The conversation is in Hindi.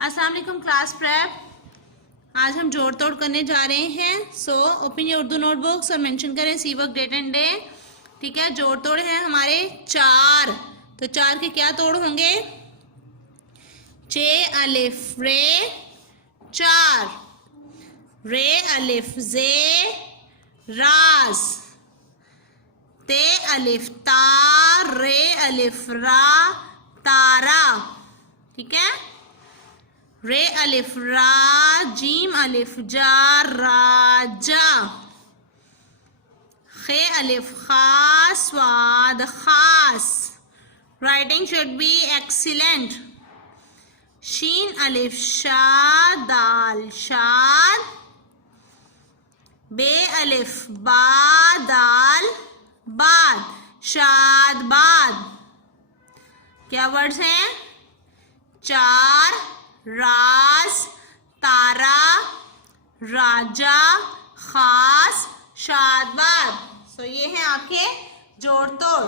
अस्सलाम वालेकुम क्लास प्रेप। आज हम जोड़ तोड़ करने जा रहे हैं। So open your Urdu notebooks और मेंशन करें सी वर्क डेट एंड डे। ठीक है, जोड़ तोड़ है हमारे 4। तो 4 के क्या तोड़ होंगे? चे अलिफ रे 4, रे अलिफ जे राज, ते अलिफ तार, रे अलिफ रा तारा। ठीक है, रे अलिफ रा, जीम अलिफ जा राजा, खे अलिफ खा स्वाद खास। Writing should be excellent. शीन अलिफ शा दाल शाद, बे अलिफ बा दाल बाद शाद बाद। क्या वर्ड्स हैं? 4, राज, तारा, राजा, खास, शादबाद। सो ये हैं आपके जोड़ तोड़।